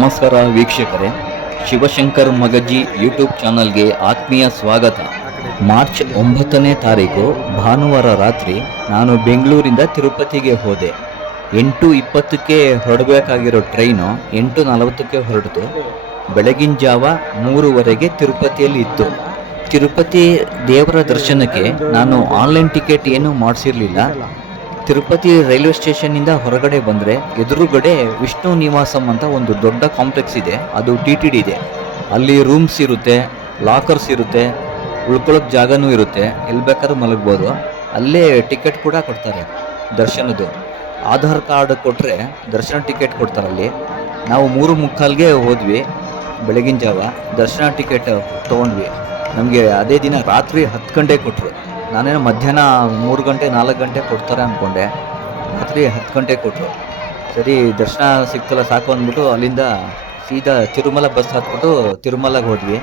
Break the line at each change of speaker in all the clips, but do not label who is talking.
ನಮಸ್ಕಾರ ವೀಕ್ಷಕರೇ. ಶಿವಶಂಕರ್ ಮಗಜಿ ಯೂಟ್ಯೂಬ್ ಚಾನಲ್ಗೆ ಆತ್ಮೀಯ ಸ್ವಾಗತ. ಮಾರ್ಚ್ ಒಂಬತ್ತನೇ ತಾರೀಕು, ಭಾನುವಾರ ರಾತ್ರಿ ನಾನು ಬೆಂಗಳೂರಿಂದ ತಿರುಪತಿಗೆ ಹೋದೆ. ಎಂಟು ಇಪ್ಪತ್ತಕ್ಕೆ ಹೊರಡಬೇಕಾಗಿರೋ ಟ್ರೈನು ಎಂಟು ನಲವತ್ತಕ್ಕೆ ಹೊರಟಿತು ಬೆಳಗಿನ ಜಾವ ಮೂರುವರೆಗೆ ತಿರುಪತಿಯಲ್ಲಿ ಇತ್ತು. ತಿರುಪತಿ ದೇವರ ದರ್ಶನಕ್ಕೆ ನಾನು ಆನ್ಲೈನ್ ಟಿಕೆಟ್ ಏನೂ ಮಾಡಿಸಿರಲಿಲ್ಲ. ತಿರುಪತಿ ರೈಲ್ವೆ ಸ್ಟೇಷನ್ನಿಂದ ಹೊರಗಡೆ ಬಂದರೆ ಎದುರುಗಡೆ ವಿಷ್ಣು ನಿವಾಸಂ ಅಂತ ಒಂದು ದೊಡ್ಡ ಕಾಂಪ್ಲೆಕ್ಸ್ ಇದೆ. ಅದು ಟಿ ಟಿ ಡಿ ಇದೆ. ಅಲ್ಲಿ ರೂಮ್ಸ್ ಇರುತ್ತೆ, ಲಾಕರ್ಸ್ ಇರುತ್ತೆ, ಉಳ್ಕೊಳ್ಳೋಕೆ ಜಾಗನೂ ಇರುತ್ತೆ. ಎಲ್ಲಿ ಬೇಕಾದ್ರೂ ಮಲಗ್ಬೋದು. ಅಲ್ಲೇ ಟಿಕೆಟ್ ಕೂಡ ಕೊಡ್ತಾರೆ ದರ್ಶನದ್ದು. ಆಧಾರ್ ಕಾರ್ಡ್ ಕೊಟ್ಟರೆ ದರ್ಶನ ಟಿಕೆಟ್ ಕೊಡ್ತಾರೆ ಅಲ್ಲಿ. ನಾವು ಮೂರು ಮುಕ್ಕಾಲ್ಗೆ ಹೋದ್ವಿ, ಬೆಳಗಿನ ಜಾವ. ದರ್ಶನ ಟಿಕೆಟ್ ತೊಗೊಂಡ್ವಿ. ನಮಗೆ ಅದೇ ದಿನ ರಾತ್ರಿ ಹತ್ತು ಗಂಟೆ ಕೊಟ್ಟರು ನಾನೇನೋ ಮಧ್ಯಾಹ್ನ ಮೂರು ಗಂಟೆ, ನಾಲ್ಕು ಗಂಟೆ ಕೊಡ್ತಾರೆ ಅಂದ್ಕೊಂಡೆ. ರಾತ್ರಿ ಹತ್ತು ಗಂಟೆ ಕೊಟ್ಟರು ಸರಿ, ದರ್ಶನ ಸಿಕ್ತಲ್ಲ, ಸಾಕು ಅಂದ್ಬಿಟ್ಟು ಅಲ್ಲಿಂದ ಸೀದಾ ತಿರುಮಲ ಬಸ್ ಹತ್ಬಿಟ್ಟು ತಿರುಮಲಗೆ ಹೋದ್ವಿ.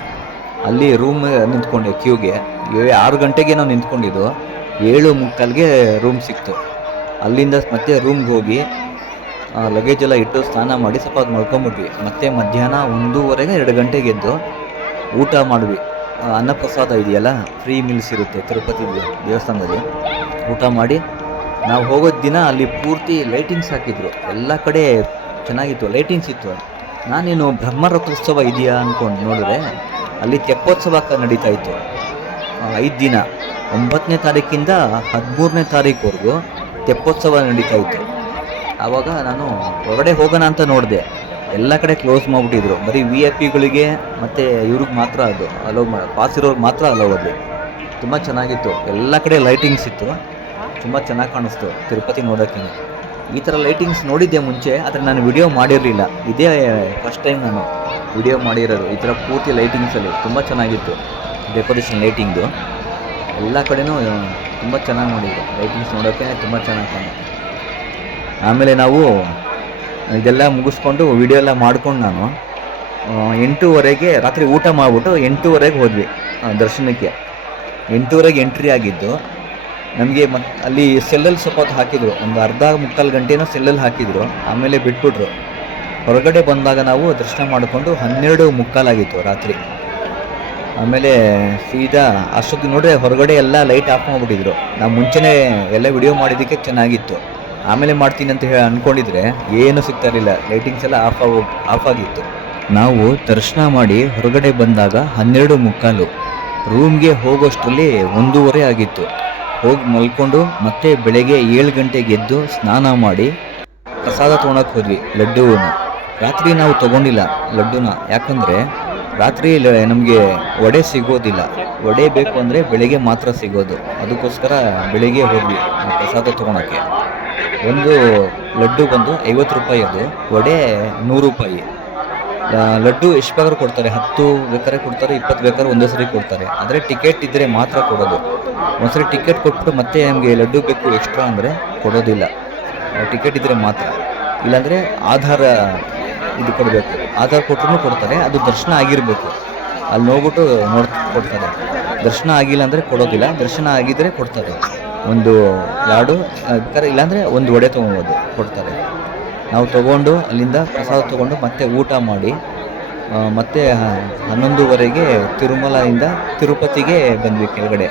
ಅಲ್ಲಿ ರೂಮ್ ನಿಂತ್ಕೊಂಡೆ ಕ್ಯೂಗೆ ಆರು ಗಂಟೆಗೆ ನಾವು ನಿಂತ್ಕೊಂಡಿದ್ದು. ಏಳು ಮುಕ್ಕಾಲ್ಗೆ ರೂಮ್ ಸಿಕ್ತು. ಅಲ್ಲಿಂದ ಮತ್ತೆ ರೂಮ್ಗೆ ಹೋಗಿ ಲಗೇಜ್ ಎಲ್ಲ ಇಟ್ಟು ಸ್ನಾನ ಮಾಡಿ ಸ್ವಲ್ಪ ಅದು ಮಲ್ಕೊಂಬಿಟ್ವಿ. ಮತ್ತೆ ಮಧ್ಯಾಹ್ನ ಒಂದೂವರೆಗೆ ಎರಡು ಗಂಟೆಗೆ ಎದ್ದು ಊಟ ಮಾಡಿದ್ವಿ. ಅನ್ನಪ್ರಸಾದ ಇದೆಯಲ್ಲ? ಫ್ರೀ ಮೀಲ್ಸ್ ಇರುತ್ತೆ ತಿರುಪತಿ ದೇವಸ್ಥಾನದಲ್ಲಿ. ಊಟ ಮಾಡಿ, ನಾವು ಹೋಗೋ ದಿನ ಅಲ್ಲಿ ಪೂರ್ತಿ ಲೈಟಿಂಗ್ಸ್ ಹಾಕಿದ್ರು. ಎಲ್ಲ ಕಡೆ ಚೆನ್ನಾಗಿತ್ತು ಲೈಟಿಂಗ್ಸ್ ಇತ್ತು. ನಾನೇನು ಬ್ರಹ್ಮ ರಥೋತ್ಸವ ಇದೆಯಾ ಅಂದ್ಕೊಂಡು ನೋಡಿದ್ರೆ, ಅಲ್ಲಿ ತೆಪ್ಪೋತ್ಸವ ನಡೀತಾ ಇತ್ತು. ಐದು ದಿನ. ಒಂಬತ್ತನೇ ತಾರೀಕಿಂದ ಹದಿಮೂರನೇ ತಾರೀಕುವರೆಗೂ ತೆಪ್ಪೋತ್ಸವ ನಡೀತಾ ಇತ್ತು. ಆವಾಗ ನಾನು ಹೊರಗಡೆ ಹೋಗೋಣ ಅಂತ ನೋಡಿದೆ. ಎಲ್ಲ ಕಡೆ ಕ್ಲೋಸ್ ಮಾಡಿಬಿಟ್ಟಿದ್ರು. ಬರೀ ವಿ ಐ ಪಿಗಳಿಗೆ ಮತ್ತು ಇವ್ರಿಗೆ ಮಾತ್ರ ಅದು ಅಲೋ ಮಾಡ ಪಾಸ್ ಇರೋರಿಗೆ ಮಾತ್ರ ಅಲೋ ಅದು ತುಂಬ ಚೆನ್ನಾಗಿತ್ತು. ಎಲ್ಲ ಕಡೆ ಲೈಟಿಂಗ್ಸ್ ಇತ್ತು. ತುಂಬ ಚೆನ್ನಾಗಿ ಕಾಣಿಸ್ತು ತಿರುಪತಿ ನೋಡೋಕ್ಕೆ ಈ ಥರ ಲೈಟಿಂಗ್ಸ್ ನೋಡಿದ್ದೆ ಮುಂಚೆ, ಆದರೆ ನಾನು ವಿಡಿಯೋ ಮಾಡಿರಲಿಲ್ಲ. ಇದೇ ಫಸ್ಟ್ ಟೈಮ್ ನಾನು ವಿಡಿಯೋ ಮಾಡಿರೋದು. ಈ ಥರ ಪೂರ್ತಿ ಲೈಟಿಂಗ್ಸಲ್ಲಿ ತುಂಬ ಚೆನ್ನಾಗಿತ್ತು ಡೆಕೋರೇಷನ್ ಲೈಟಿಂಗ್ದು ಎಲ್ಲ ಕಡೆನೂ ತುಂಬ ಚೆನ್ನಾಗಿ ಮಾಡಿದ್ರು ಲೈಟಿಂಗ್ಸ್ ನೋಡೋಕ್ಕೆ ತುಂಬ ಚೆನ್ನಾಗಿ ಕಾಣುತ್ತೆ. ಆಮೇಲೆ ನಾವು ಇದೆಲ್ಲ ಮುಗಿಸ್ಕೊಂಡು ವಿಡಿಯೋ ಎಲ್ಲ ಮಾಡ್ಕೊಂಡು ನಾನು ಎಂಟೂವರೆಗೆ ರಾತ್ರಿ ಊಟ ಮಾಡಿಬಿಟ್ಟು ಎಂಟೂವರೆಗೆ ಹೋದ್ವಿ ದರ್ಶನಕ್ಕೆ. ಎಂಟೂವರೆಗೆ ಎಂಟ್ರಿ ಆಗಿದ್ದು, ನಮಗೆ ಮತ್ ಅಲ್ಲಿ ಸೆಲ್ಲಲ್ಲಿ ಸ್ವಲ್ಪ ಹೊತ್ತು ಹಾಕಿದ್ರು, ಒಂದು ಅರ್ಧ ಮುಕ್ಕಾಲು ಗಂಟೆನೋ ಸೆಲ್ಲಲ್ಲಿ ಹಾಕಿದ್ರು, ಆಮೇಲೆ ಬಿಟ್ಬಿಟ್ರು. ಹೊರಗಡೆ ಬಂದಾಗ ನಾವು ದರ್ಶನ ಮಾಡಿಕೊಂಡು ಹನ್ನೆರಡು ಮುಕ್ಕಾಲಾಗಿತ್ತು ರಾತ್ರಿ. ಆಮೇಲೆ ಸೀದಾ ಅಷ್ಟೊತ್ತಿಗೆ ನೋಡಿದ್ರೆ ಹೊರಗಡೆ ಎಲ್ಲ ಲೈಟ್ ಆಫ್ ಮಾಡಿಬಿಟ್ಟಿದ್ರು. ನಾವು ಮುಂಚೆನೇ ಎಲ್ಲ ವಿಡಿಯೋ ಮಾಡಿದ್ದಕ್ಕೆ ಚೆನ್ನಾಗಿತ್ತು. ಆಮೇಲೆ ಮಾಡ್ತೀನಿ ಅಂತ ಹೇಳಿ ಅಂದ್ಕೊಂಡಿದ್ರೆ ಏನು ಸಿಗ್ತಾ ಇರಲಿಲ್ಲ. ಲೈಟಿಂಗ್ಸ್ ಎಲ್ಲ ಆಫ್ ಆಗಿ ಆಫ್ ಆಗಿತ್ತು. ನಾವು ದರ್ಶನ ಮಾಡಿ ಹೊರಗಡೆ ಬಂದಾಗ ಹನ್ನೆರಡು ಮುಕ್ಕಾಲು. ರೂಮ್ಗೆ ಹೋಗೋಷ್ಟರಲ್ಲಿ ಒಂದೂವರೆ ಆಗಿತ್ತು. ಹೋಗಿ ಮಲ್ಕೊಂಡು ಮತ್ತೆ ಬೆಳಗ್ಗೆ ಏಳು ಗಂಟೆಗೆ ಎದ್ದು ಸ್ನಾನ ಮಾಡಿ ಪ್ರಸಾದ ತೊಗೊಳಕ್ಕೆ ಹೋದ್ವಿ ಲಡ್ಡುನ ರಾತ್ರಿ ನಾವು ತಗೊಂಡಿಲ್ಲ ಲಡ್ಡುನ. ಯಾಕಂದರೆ ರಾತ್ರಿ ನಮಗೆ ವಡೆ ಸಿಗೋದಿಲ್ಲ. ವಡೆ ಬೇಕು ಅಂದರೆ ಬೆಳಿಗ್ಗೆ ಮಾತ್ರ ಸಿಗೋದು. ಅದಕ್ಕೋಸ್ಕರ ಬೆಳಿಗ್ಗೆ ಹೋದ್ವಿ ಪ್ರಸಾದ ತೊಗೊಳಕ್ಕೆ. ಒಂದು ಲಡ್ಡು ಬಂದು ಐವತ್ತು ರೂಪಾಯಿ ಅದು, ವಡೆ ನೂರು ರೂಪಾಯಿ. ಲಡ್ಡು ಎಷ್ಟು ಬೇಕಾದ್ರೂ ಕೊಡ್ತಾರೆ, ಹತ್ತು ಬೇಕಾದ್ರೆ ಕೊಡ್ತಾರೆ, ಇಪ್ಪತ್ತು ಬೇಕಾದ್ರೆ ಒಂದೇ ಸರಿ ಕೊಡ್ತಾರೆ. ಆದರೆ ಟಿಕೆಟ್ ಇದ್ದರೆ ಮಾತ್ರ ಕೊಡೋದು. ಒಂದ್ಸರಿ ಟಿಕೆಟ್ ಕೊಟ್ಬಿಟ್ಟು ಮತ್ತೆ ನಮಗೆ ಲಡ್ಡು ಬೇಕು ಎಕ್ಸ್ಟ್ರಾ ಅಂದರೆ ಕೊಡೋದಿಲ್ಲ. ಟಿಕೆಟ್ ಇದ್ದರೆ ಮಾತ್ರ. ಇಲ್ಲಾಂದರೆ ಆಧಾರ ಇದು ಕೊಡಬೇಕು. ಆಧಾರ್ ಕೊಟ್ಟರು ಕೊಡ್ತಾರೆ, ಅದು ದರ್ಶನ ಆಗಿರಬೇಕು. ಅಲ್ಲಿ ನೋಡ್ಬಿಟ್ಟು ನೋಡ್, ಕೊಡ್ತಾರೆ. ದರ್ಶನ ಆಗಿಲ್ಲ ಅಂದರೆ ಕೊಡೋದಿಲ್ಲ, ದರ್ಶನ ಆಗಿದ್ದರೆ ಕೊಡ್ತಾರೆ. ಒಂದು ಲಾಡು ಆ, ಇಲ್ಲಾಂದರೆ ಒಂದು ವಡೆ ತೊಗೊಬೋದು ಕೊಡ್ತಾರೆ. ನಾವು ತಗೊಂಡು ಅಲ್ಲಿಂದ ಪ್ರಸಾದ ತಗೊಂಡು ಮತ್ತೆ ಊಟ ಮಾಡಿ ಮತ್ತೆ ಹನ್ನೊಂದುವರೆಗೆ ತಿರುಮಲದಿಂದ ತಿರುಪತಿಗೆ ಬಂದ್ವಿ ಕೆಳಗಡೆ.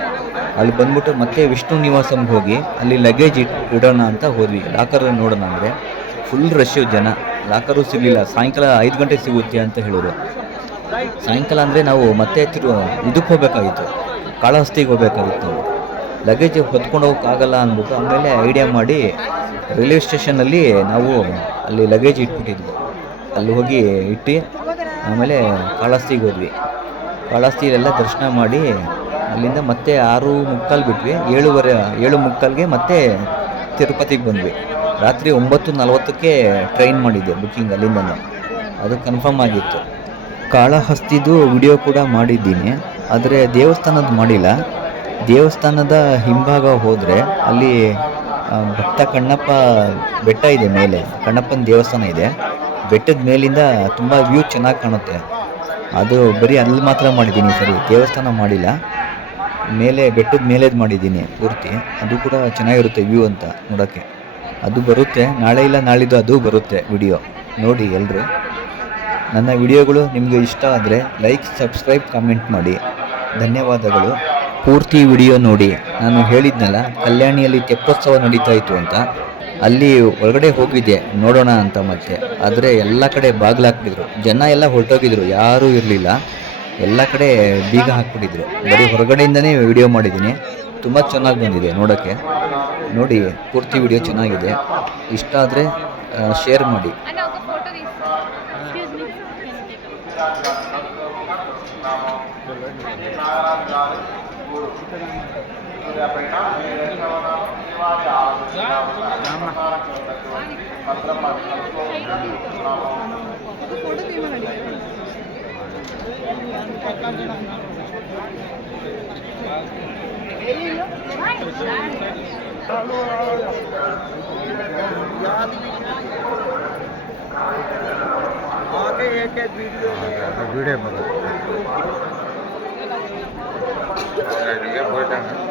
ಅಲ್ಲಿ ಬಂದ್ಬಿಟ್ಟು ಮತ್ತೆ ವಿಷ್ಣು ನಿವಾಸಂಗೆ ಹೋಗಿ ಅಲ್ಲಿ ಲಗೇಜ್ ಇಟ್ ಇಡೋಣ ಅಂತ ಹೋದ್ವಿ. ಲಾಕರ್ ನೋಡೋಣ ಅಂದರೆ ಫುಲ್ ರಶ್ಶು ಜನ. ಲಾಕರು ಸಿಗಲಿಲ್ಲ. ಸಾಯಂಕಾಲ ಐದು ಗಂಟೆಗೆ ಸಿಗುತ್ತೆ ಅಂತ ಹೇಳಿದ್ರು ಸಾಯಂಕಾಲ ಅಂದರೆ ನಾವು ಮತ್ತೆ ತಿರು ಇದಕ್ಕೆ ಹೋಗಬೇಕಾಗಿತ್ತು. ಕಾಳಹಸ್ತಿಗೆ ಹೋಗ್ಬೇಕಾಗಿತ್ತು. ಲಗೇಜ್ ಹೊತ್ಕೊಂಡು ಹೋಗೋಕ್ಕಾಗಲ್ಲ ಅಂದ್ಬಿಟ್ಟು ಆಮೇಲೆ ಐಡಿಯಾ ಮಾಡಿ ರೈಲ್ವೆ ಸ್ಟೇಷನಲ್ಲಿ ನಾವು ಅಲ್ಲಿ ಲಗೇಜ್ ಇಟ್ಬಿಟ್ಟಿದ್ವಿ. ಅಲ್ಲಿ ಹೋಗಿ ಇಟ್ಟು ಆಮೇಲೆ ಕಾಳಾಸ್ತಿಗೆ ಹೋದ್ವಿ. ಕಾಳಾಸ್ತಿಯಲ್ಲೆಲ್ಲ ದರ್ಶನ ಮಾಡಿ ಅಲ್ಲಿಂದ ಮತ್ತೆ ಆರು ಮುಕ್ಕಾಲು ಬಿಟ್ವಿ. ಏಳುವರೆ, ಏಳು ಮುಕ್ಕಾಲ್ಗೆ ಮತ್ತೆ ತಿರುಪತಿಗೆ ಬಂದ್ವಿ. ರಾತ್ರಿ ಒಂಬತ್ತು ನಲ್ವತ್ತಕ್ಕೆ ಟ್ರೈನ್ ಮಾಡಿದ್ದೆ ಬುಕ್ಕಿಂಗ್ ಅಲ್ಲಿಂದ ಅದು ಕನ್ಫರ್ಮ್ ಆಗಿತ್ತು. ಕಾಳಹಸ್ತಿದು ವಿಡಿಯೋ ಕೂಡ ಮಾಡಿದ್ದೀನಿ. ಆದರೆ ದೇವಸ್ಥಾನದ ಮಾಡಿಲ್ಲ. ದೇವಸ್ಥಾನದ ಹಿಂಭಾಗ ಹೋದರೆ ಅಲ್ಲಿ ಭಕ್ತ ಕಣ್ಣಪ್ಪ ಬೆಟ್ಟ ಇದೆ ಮೇಲೆ. ಕಣ್ಣಪ್ಪನ ದೇವಸ್ಥಾನ ಇದೆ. ಬೆಟ್ಟದ ಮೇಲಿಂದ ತುಂಬ ವ್ಯೂ ಚೆನ್ನಾಗಿ ಕಾಣುತ್ತೆ. ಅದು ಬರೀ ಅಲ್ಲಿ ಮಾತ್ರ ಮಾಡಿದ್ದೀನಿ ಸರಿ. ದೇವಸ್ಥಾನ ಮಾಡಿಲ್ಲ. ಮೇಲೆ, ಬೆಟ್ಟದ ಮೇಲೇದು ಮಾಡಿದ್ದೀನಿ ಪೂರ್ತಿ. ಅದು ಕೂಡ ಚೆನ್ನಾಗಿರುತ್ತೆ ವ್ಯೂ ಅಂತ ನೋಡೋಕ್ಕೆ. ಅದು ಬರುತ್ತೆ. ನಾಳೆ ಇಲ್ಲ, ನಾಳಿದ್ದು ಅದು ಬರುತ್ತೆ ವಿಡಿಯೋ. ನೋಡಿ ಎಲ್ಲರೂ ನನ್ನ ವಿಡಿಯೋಗಳು ನಿಮಗೆ ಇಷ್ಟ ಆದರೆ ಲೈಕ್, ಸಬ್ಸ್ಕ್ರೈಬ್, ಕಾಮೆಂಟ್ ಮಾಡಿ. ಧನ್ಯವಾದಗಳು. ಪೂರ್ತಿ ವಿಡಿಯೋ ನೋಡಿ. ನಾನು ಹೇಳಿದ್ನಲ್ಲ, ಕಲ್ಯಾಣಿಯಲ್ಲಿ ತೆಪ್ಪೋತ್ಸವ ನಡೀತಾ ಇತ್ತು ಅಂತ. ಅಲ್ಲಿ ಒಳಗಡೆ ಹೋಗಿದ್ದೆ, ನೋಡೋಣ ಅಂತ ಮತ್ತೆ. ಆದರೆ ಎಲ್ಲ ಕಡೆ ಬಾಗಿಲಾಕ್ಬಿಟ್ಟಿದ್ರು ಜನ ಎಲ್ಲ ಹೊರಟೋಗಿದ್ರು, ಯಾರೂ ಇರಲಿಲ್ಲ. ಎಲ್ಲ ಕಡೆ ಬೀಗ ಹಾಕ್ಬಿಟ್ಟಿದ್ರು. ಬರೀ ಹೊರಗಡೆಯಿಂದನೇ ವಿಡಿಯೋ ಮಾಡಿದ್ದೀನಿ. ತುಂಬ ಚೆನ್ನಾಗಿ ಬಂದಿದೆ ನೋಡೋಕ್ಕೆ. ನೋಡಿ, ಪೂರ್ತಿ ವಿಡಿಯೋ ಚೆನ್ನಾಗಿದೆ. ಇಷ್ಟ ಆದರೆ ಶೇರ್ ಮಾಡಿ.
आगे एक एक वीडियो वीडियो बना ठीक
है बोलता है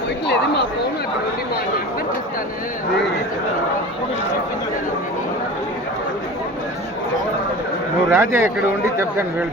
పోయట్లేదు మా ఫోన్ అక్కడ ఉండి మా నెంబర్ చూస్తాను
నువ్వు రాజా ఇక్కడ ఉండి చెప్తాను వెళ్ళు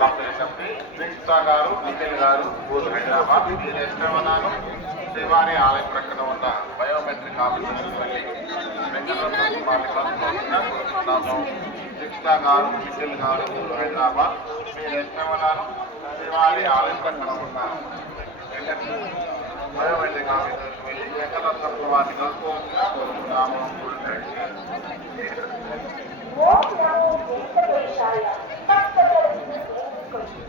డాక్టర్ చెప్పి గారు నిఖిల్ గారు ఊరు హైదరాబాద్. నేను ఎస్టవనాను శ్రీవారి ఆలయం ప్రక్కన ఉన్న బయోమెట్రిక్ ఆఫీసర్కి వెళ్ళి వెంకటరత్న కుమార్ని గారు నిఖిల్ గారు ఊరు హైదరాబాద్. మీరు ఎస్టవనాను శ్రీవారి ఆలయం ప్రక్కన ఉన్న బయోమెట్రిక్ ఆఫీసర్కి వెళ్ళి వెంకటరత్న కుమార్ని కలుసుకోవాల్సిన కోరుతున్నాము
ಓಂ ನಮೋ ವೆಂಕಟೇಶಾಯ ಭಕ್ತರಲ್ಲಿ ಕೇಳಿಕೊಳ್ಳಿ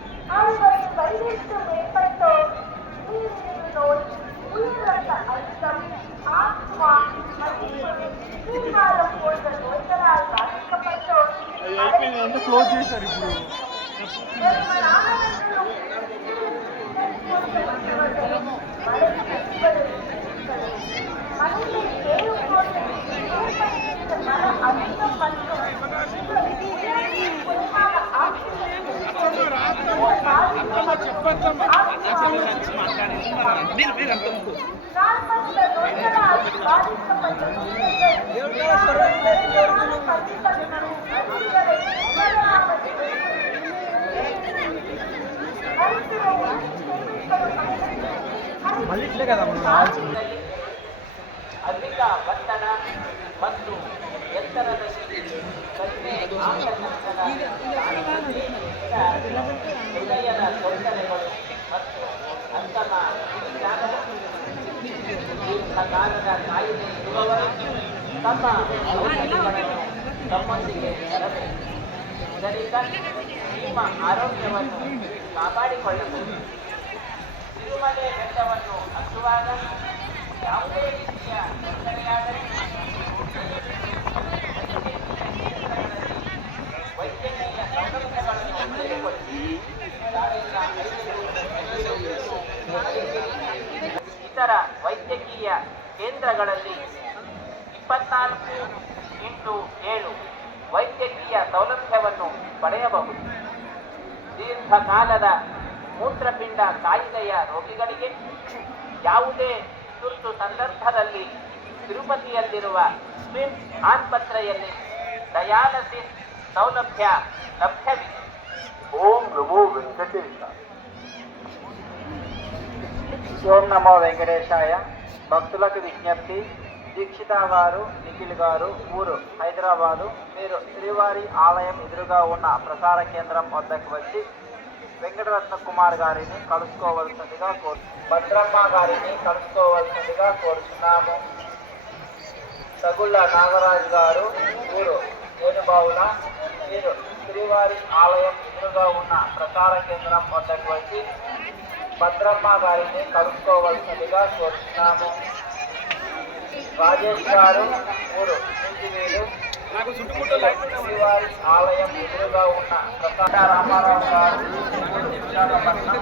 మళ్ళీ ఇట్లే కదా మనం
ಅಧಿಕ ಬಂಧನ ಮತ್ತು ಎತ್ತರದ ಕಡಿಮೆ ಆಕರ್ಷಣಗಳ ಹೃದಯ ದೀರ್ಘಕಾಲದ ಕಾಯಿಲೆ ಇರುವವರು ತಮ್ಮ ಔಷಧಿಗಳನ್ನು ತಮ್ಮೊಂದಿಗೆ ತರಬೇಕು. ಇದರಿಂದ ನಿಮ್ಮ ಆರೋಗ್ಯವನ್ನು ಕಾಪಾಡಿಕೊಳ್ಳಬಹುದು ತಿರುಮಲೆ ಬೆಟ್ಟವನ್ನು ಹತ್ತುವಾಗ ಯಾವುದೇ ರೀತಿಯ ತೊಂದರೆಯಾದರೆ ವೈದ್ಯಕೀಯ ಸೌಲಭ್ಯಗಳನ್ನು ತೆಗೆದುಕೊಳ್ಳಿ ಇತರ ವೈದ್ಯಕೀಯ ಗಳಲ್ಲಿ ಇಪ್ಪತ್ನಾಲ್ಕು ಇಂಟು ಏಳು ವೈದ್ಯಕೀಯ ಸೌಲಭ್ಯವನ್ನು ಪಡೆಯಬಹುದು. ದೀರ್ಘಕಾಲದ ಮೂತ್ರಪಿಂಡ ಕಾಯಿಲೆಯ ರೋಗಿಗಳಿಗೆ ಯಾವುದೇ ತುರ್ತು ಸಂದರ್ಭದಲ್ಲಿ ತಿರುಪತಿಯಲ್ಲಿರುವ ಸ್ವಿಮ್ ಆಸ್ಪತ್ರೆಯಲ್ಲಿ ಡಯಾಲಸಿಸ್ ಸೌಲಭ್ಯ ಲಭ್ಯವಿದೆ.
ಓಂ ನಮೋ ವೆಂಕಟೇಶ
ಓಂ ನಮೋ ವೆಂಕಟೇಶಾಯ. భక్తులకు విజ్ఞప్తి
దీక్షిత గారు నిఖిల్ గారు ఊరు హైదరాబాదు మీరు శ్రీవారి ఆలయం ఎదురుగా ఉన్న ప్రసార కేంద్రం వద్దకు వచ్చి వెంకటరత్న కుమార్ గారిని కలుసుకోవలసిందిగా కోరు భద్రమ్మ గారిని కలుసుకోవలసిందిగా కోరుచున్నాము. తగుళ్ళ నాగరాజు గారు ఊరు ఏనుబావుల మీరు శ్రీవారి ఆలయం ఎదురుగా ఉన్న ప్రసార కేంద్రం వద్దకు వచ్చి భద్రమ్మ గారిని కలుసుకోవలసిందిగా కోరుచున్నాము. రాజేష్ గారు ఊరు ఇంటివీడు శ్రీవారి ఆలయం ఎదురుగా ఉన్న ప్రసాద రామారావు గారు విశాఖపట్నం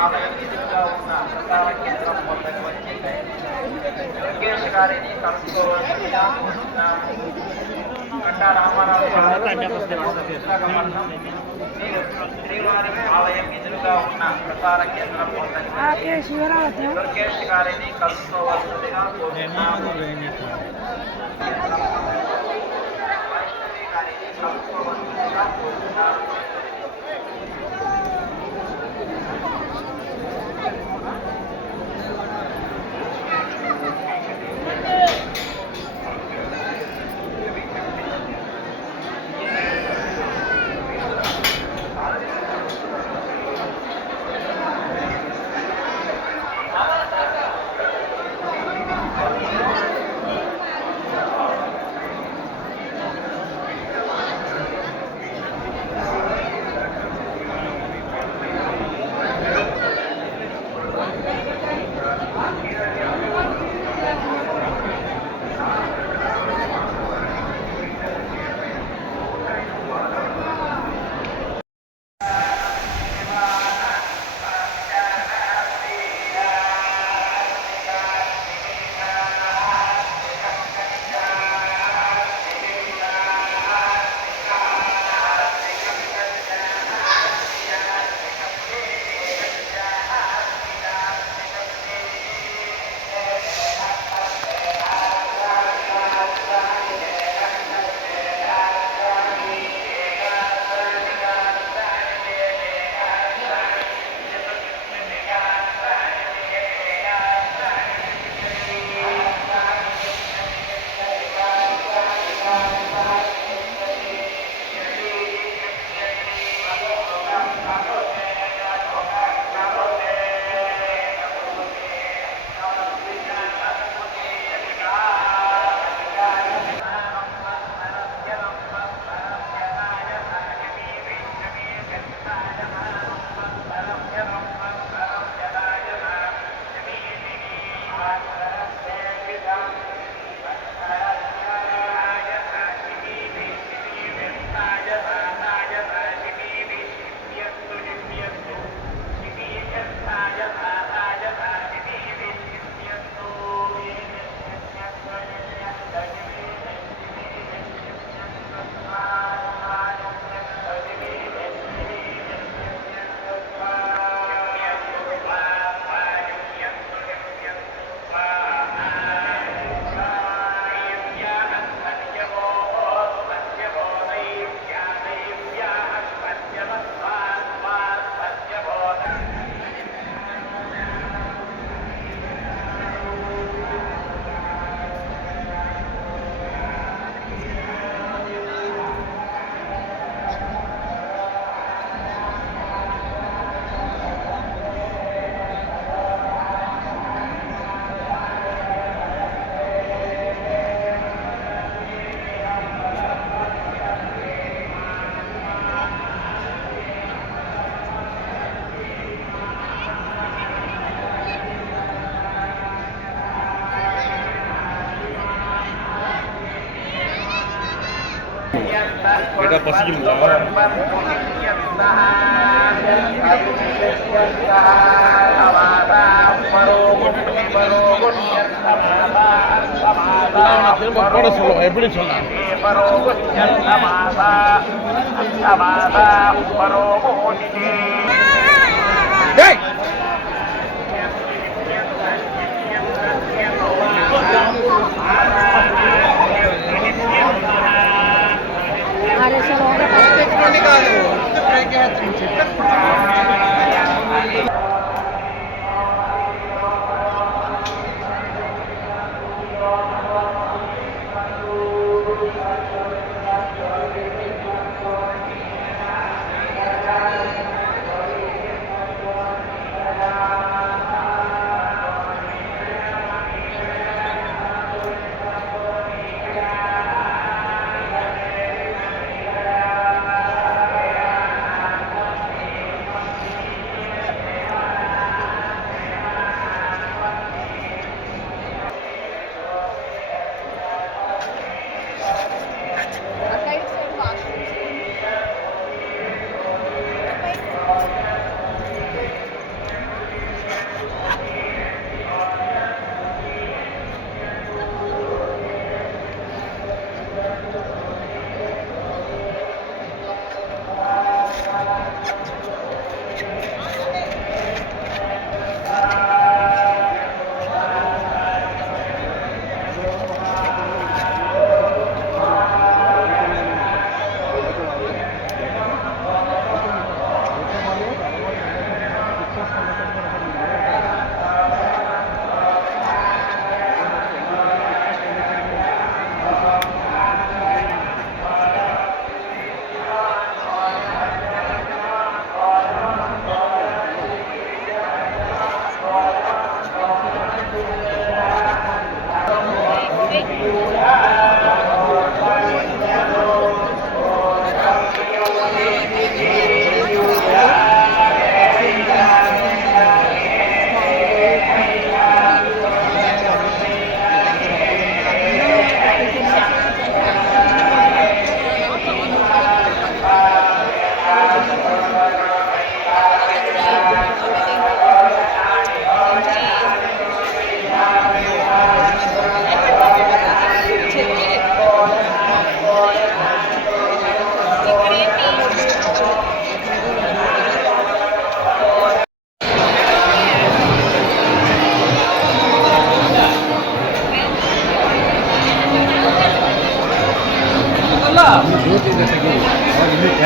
ఆలయం ఎదురుగా ఉన్న ప్రసార కేంద్రం వద్దకు వచ్చి దుర్గేష్ గారిని కట్టా రామారావు గారు విశాఖపట్నం శ్రీవారి ఆలయం ఎదురుగా ఉన్న ప్రసార కేంద్రం దుర్గేష్ గారిని కలుసుకోవాల్సిందిగా కలుసుకోవాల్సిందిగా కోరుతున్నాము.
possible. திரும்ப போட சொல்லுவோம் எப்படி சொல்லலாம்
కాదు. హెచ్చరించారు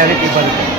साढ़े तिरपन